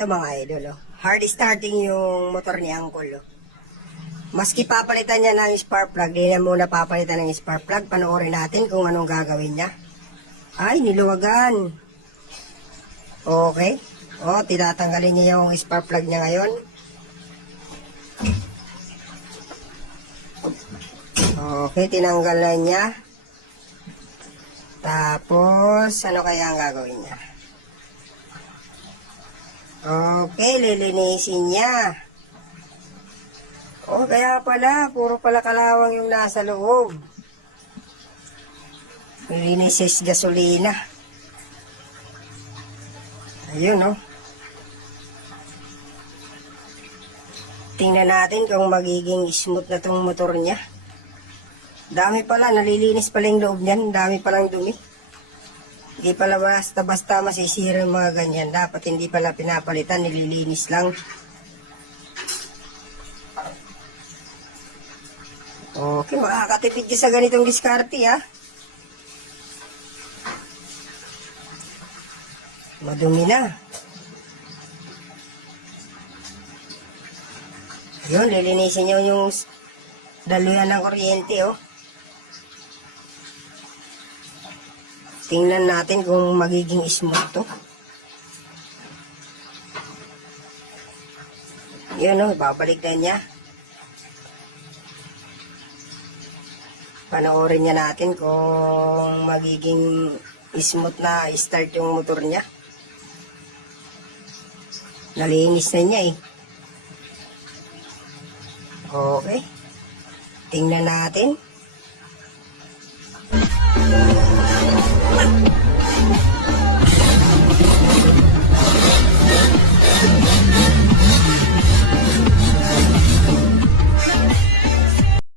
to mga idol. Oh. Hard starting yung motor ni Uncle. Oh. Maski papalitan niya ng spark plug, di na muna papalitan ng spark plug. Panoorin natin kung anong gagawin niya. Ay, niluwagan. Okay. O, tinatanggalin niya yung spark plug niya ngayon. Okay, tinanggal na niya. Tapos, ano kaya ang gagawin niya? Okay, lilinisin niya. O, kaya pala, puro pala kalawang yung nasa loob. Linisis gasolina. Ayun, no? Tingnan natin kung magiging smooth na tong motor niya. Dami pala, nalilinis pala yung loob niyan. Dami palang dumi. Hindi pala basta-basta masisira yung mga ganyan. Dapat hindi pala pinapalitan, nililinis lang. Okay, makakatipid ka sa ganitong diskarte, ha? Madumi na. Yun, lilinisin nyo yung daluyan ng kuryente, oh. Tingnan natin kung magiging smooth to. Yun, oh, babalik na niya. Panoorin niya natin kung magiging smooth na start yung motor niya. Nalinis na niya, eh. Okay. Tingnan natin.